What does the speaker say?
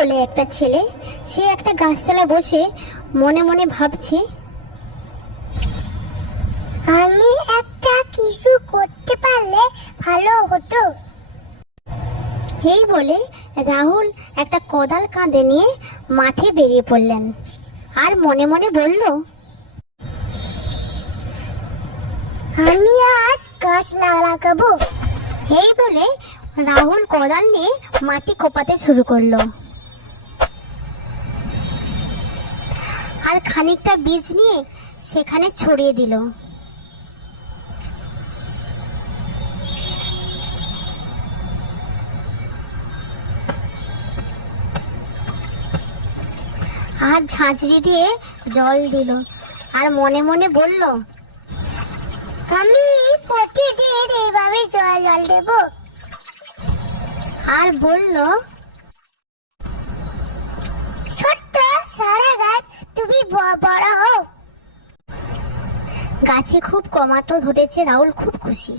বলে একটা ছেলে, সে একটা গাছতলা বসে মনে মনে ভাবছে, আমি একটা কিছু করতে পারলে ভালো হতো। এই বলে রাহুল একটা কোদাল কাঁধে নিয়ে মাঠে বেরিয়ে পড়লেন আর মনে মনে বলল, আমি আজ গাছ লাগাবো। এই বলে রাহুল কোদাল নিয়ে মাটি কোপাতে শুরু করলো আর খানিকটা বীজ নিয়ে সেখানে ছড়িয়ে দিল। আর ঝাঁঝরি দিয়ে জল দিল আর মনে মনে বলল, আমি প্রতিদিন এইভাবে জল দেবো। আর বলল, ছোট্ট সারা গাছ, তুমি বড় হও। গাছে খুব টমেটো ধরেছে। রাহুল খুব খুশি।